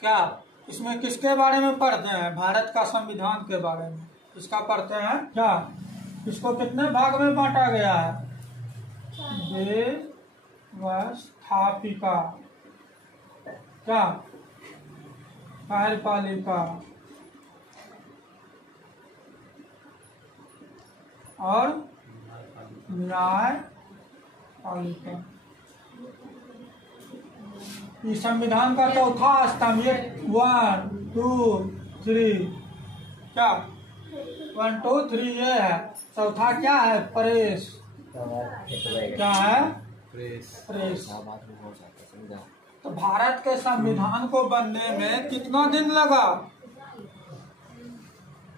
क्या इसमें किसके बारे में पढ़ते हैं? भारत का संविधान के बारे में इसका पढ़ते हैं। क्या इसको कितने भाग में बांटा गया है? व्यवस्थापिका, क्या कार्यपालिका और न्यायपालिका। इस संविधान का चौथा स्तंभ, ये 1 2 3, क्या 1 2 3 ये है। चौथा क्या है? प्रेस। क्या है? प्रेस। तो भारत के संविधान को बनने में कितना दिन लगा?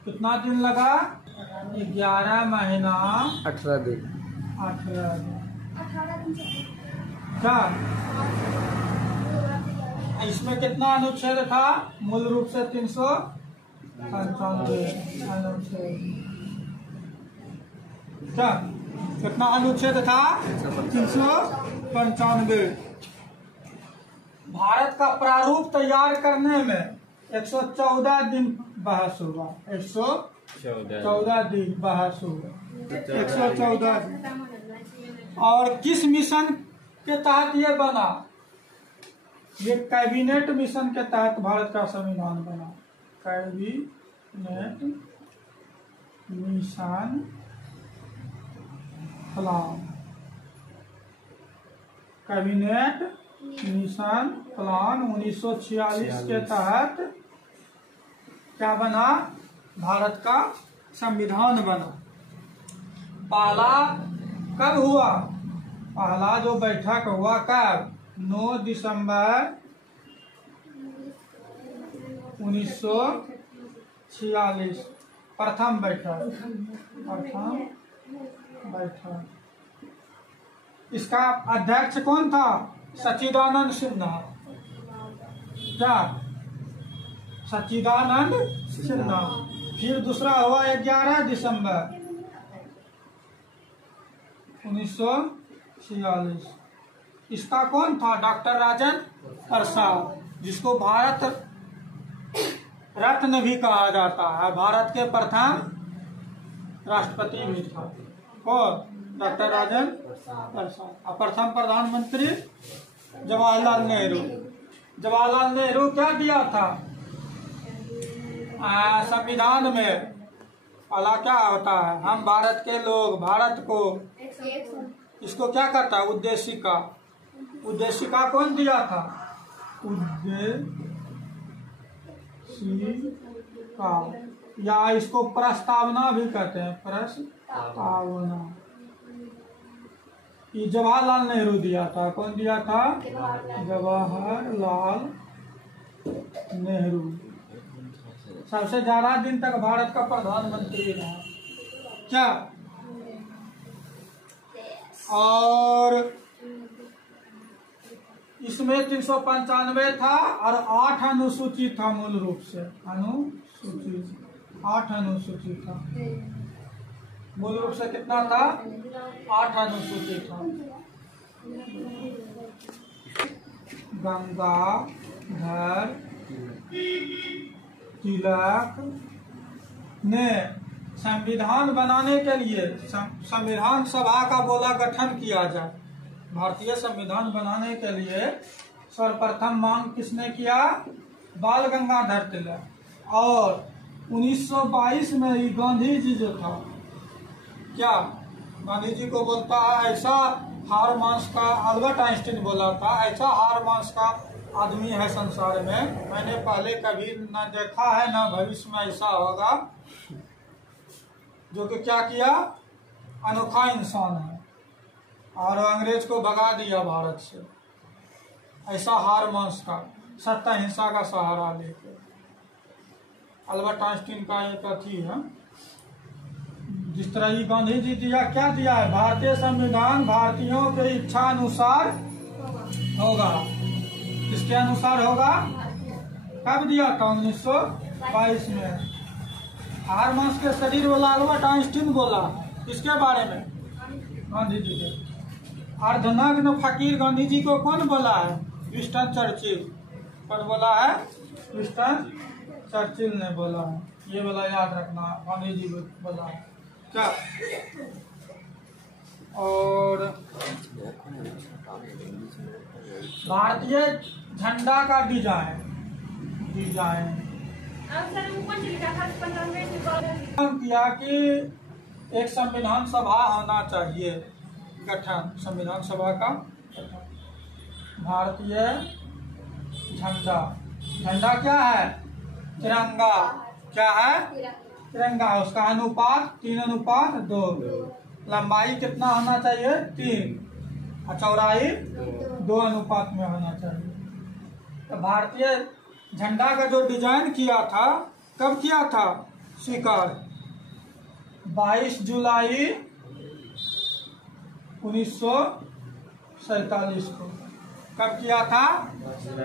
कितना दिन लगा? 11 महीना 18 दिन। 18 दिन। क्या इसमें कितना अनुच्छेद था? मूल रूप से 395 अनुच्छेद। क्या कितना अनुच्छेद था? 395। भारत का प्रारूप तैयार करने में 114 दिन बहस हुआ। 114 दिन बहस हुआ। 114 दिन। और किस मिशन के तहत ये बना? ये कैबिनेट मिशन के तहत भारत का संविधान बना। Cabinet mission plan. Cabinet mission plan 1946 के तहत क्या बना? भारत का संविधान बना। पहला कब हुआ? पहला जो बैठक हुआ कब? 9 दिसंबर 1946। प्रथम बैठक। इसका अध्यक्ष कौन था? सच्चिदानंद सिन्हा। क्या सच्चिदानंद सिन्हा। फिर दूसरा हुआ 11 दिसंबर 1946। इसका कौन था? डॉक्टर राजेंद्र प्रसाद, जिसको भारत रत्न भी कहा जाता है। भारत के प्रथम राष्ट्रपति भी था। कौन? डॉक्टर राजेंद्र प्रसाद। और प्रथम प्रधानमंत्री जवाहरलाल नेहरू। जवाहरलाल नेहरू क्या दिया था संविधान में? पहला क्या होता है? हम भारत के लोग भारत को, इसको क्या करता है? उद्देशिका। उद्देशिका कौन दिया था? उद्देशिका, या इसको प्रस्तावना भी कहते हैं। प्रस्तावना ये जवाहरलाल नेहरू दिया था। कौन दिया था? जवाहरलाल नेहरू। सबसे ज्यादा दिन तक भारत का प्रधानमंत्री रहा। क्या और इसमें 395 था और 8 अनुसूची था। मूल रूप से अनुसूची 8 अनुसूची था। मूल रूप से कितना था? 8 अनुसूची था। गंगाधर तिलक ने संविधान बनाने के लिए संविधान सभा का बोला गठन किया जाए। भारतीय संविधान बनाने के लिए सर्वप्रथम मांग किसने किया? बाल गंगाधर तिलक। और 1922 में ही गांधी जी जो था, क्या गांधी जी को बोलता है ऐसा हार मांस का, अल्बर्ट आइंस्टीन बोला था, ऐसा हार मांस का आदमी है संसार में मैंने पहले कभी न देखा है, न भविष्य में ऐसा होगा, जो कि क्या किया? अनोखा इंसान है और अंग्रेज को भगा दिया भारत से। ऐसा हार मांस का, सत्ता हिंसा का सहारा लेकर। अल्बर्ट आइंस्टीन का एक अथी है। जिस तरह ये गांधी जी दिया, क्या दिया है? भारतीय संविधान भारतीयों के इच्छा अनुसार होगा। किसके अनुसार होगा? कब दिया था? 1922 में। हार मांस के शरीर वाला अल्बर्ट आइंस्टीन बोला। किसके बारे में? गांधी जी के। अर्धनग्न फकीर गांधी जी को कौन बोला है? Winston Churchill. कौन बोला है? विंस्टन चर्चिल ने बोला है। ये वाला याद रखना, गांधी जी बोला है क्या। और भारतीय झंडा का डिजाइन किया कि एक संविधान सभा होना चाहिए, गठन संविधान सभा का। भारतीय झंडा क्या है? तिरंगा। क्या है? तिरंगा। उसका अनुपात 3:2। लंबाई कितना होना चाहिए? 3 और चौड़ाई 2 अनुपात में होना चाहिए। तो भारतीय झंडा का जो डिजाइन किया था, कब किया था स्वीकार? 22 जुलाई 1947 को। कब किया था?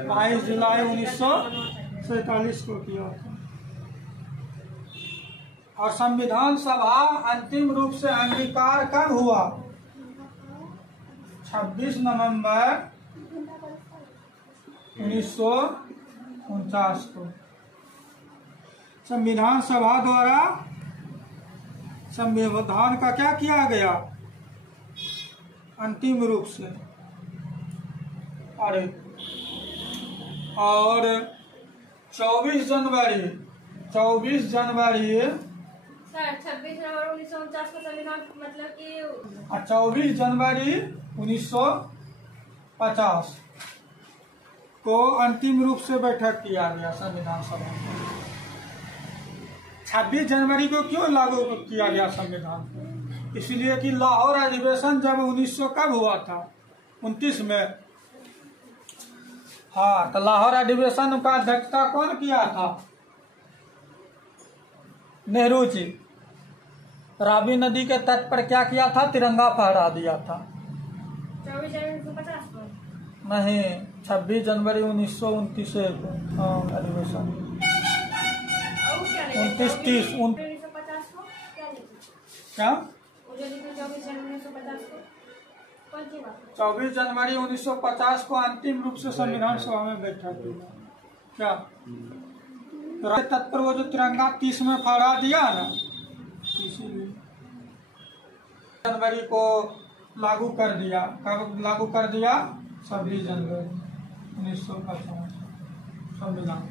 22 जुलाई 1947 को किया था। और संविधान सभा अंतिम रूप से अंगीकार कब हुआ? 26 नवंबर 1949 को। संविधान सभा द्वारा संविधान का क्या किया गया? अंतिम रूप से। और 24 जनवरी 26 जनवरी 1949 का संविधान मतलब कि 24 जनवरी 1950 को अंतिम रूप से बैठक किया गया संविधान सभा। 26 जनवरी को क्यों लागू किया गया संविधान? इसलिए कि लाहौर अधिवेशन जब 1900 कब हुआ था? 29 में। हाँ, तो लाहौर अधिवेशन का अध्यक्षता कौन किया था? नेहरू जी। रावी नदी के तट पर क्या किया था? तिरंगा फहरा दिया था। 24 जनवरी 1950 को नहीं, 26 जनवरी 1929 को। हाँ, अधिवेशन 29-30 1950 को क्या? 24 24 जनवरी जनवरी 1950 को 1950 को अंतिम रूप से संविधान सभा में बैठक हुई। क्या तो तट पर वो जो तिरंगा 30 में फहरा दिया ना, इसीलिए जनवरी को लागू कर दिया। कब लागू कर दिया? 26 जनवरी 1950 संविधान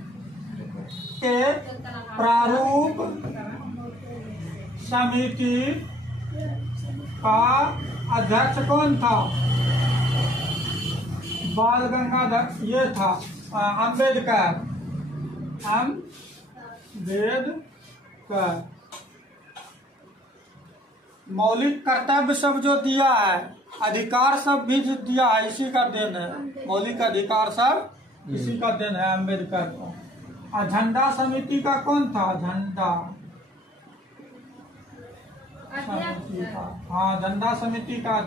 के प्रारूप समिति का अध्यक्ष कौन था? बाल गंगाधर, ये था अम्बेडकर। मौलिक कर्तव्य सब जो दिया है, अधिकार सब भी जो दिया है, इसी का देन है। मौलिक अधिकार सब इसी का देन है, अम्बेडकर का। और झंडा समिति का कौन था? झंडा समिति का, हाँ, झंडा समिति का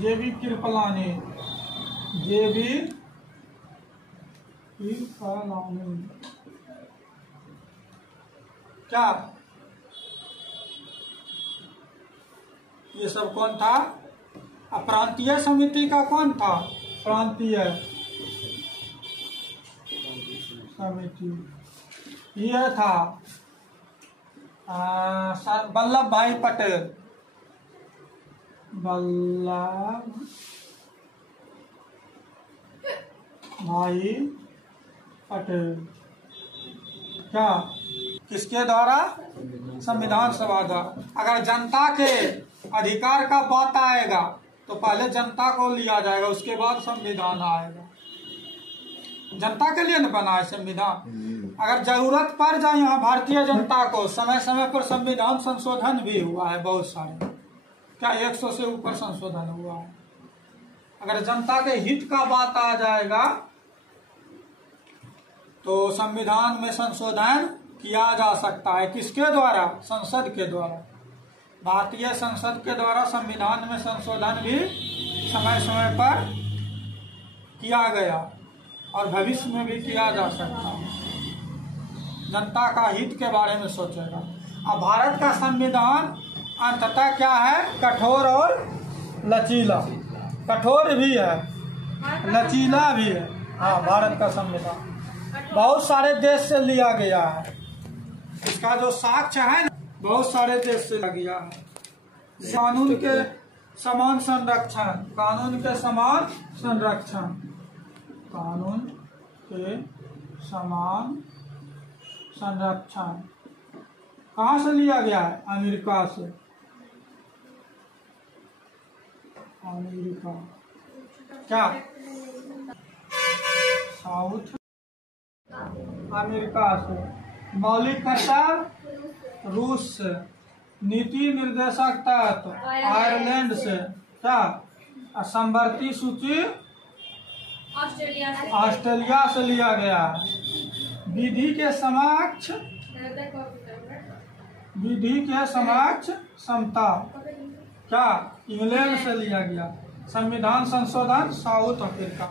JB कृपलानी। JB कृपलानी क्या? ये सब कौन था? प्रांतीय समिति का कौन था? प्रांतीय समिति ये था वल्लभ भाई पटेल। वल्लभ भाई पटेल। क्या? किसके द्वारा? संविधान सभा द्वारा। अगर जनता के अधिकार का बात आएगा तो पहले जनता को लिया जाएगा, उसके बाद संविधान आएगा। जनता के लिए न बना है संविधान। अगर जरूरत पड़ जाए यहाँ भारतीय जनता को, समय समय पर संविधान संशोधन भी हुआ है बहुत सारे। क्या 100 से ऊपर संशोधन हुआ है। अगर जनता के हित का बात आ जाएगा तो संविधान में संशोधन किया जा सकता है। किसके द्वारा? संसद के द्वारा। भारतीय संसद के द्वारा संविधान में संशोधन भी समय समय पर किया गया और भविष्य में भी किया जा सकता है। जनता का हित के बारे में सोचेगा। अब भारत का संविधान अंततः क्या है? कठोर और लचीला। कठोर भी है, लचीला भी है। हाँ, भारत का संविधान बहुत सारे देश से लिया गया है। इसका जो साक्ष्य है ना, बहुत सारे देश से लिया गया है। कानून के समान संरक्षण, कानून के समान संरक्षण, कानून के समान संरक्षण कहाँ से लिया गया है? अमेरिका से। अमेरिका क्या? साउथ अमेरिका से। मौलिक कर्तव्य रूस से। नीति निर्देशक तत्व आयरलैंड से। क्या? समवर्ती सूची ऑस्ट्रेलिया से लिया गया है। विधि के समक्ष, विधि के समक्ष समता क्या? इंग्लैंड से लिया गया। संविधान संशोधन साउथ अफ्रीका।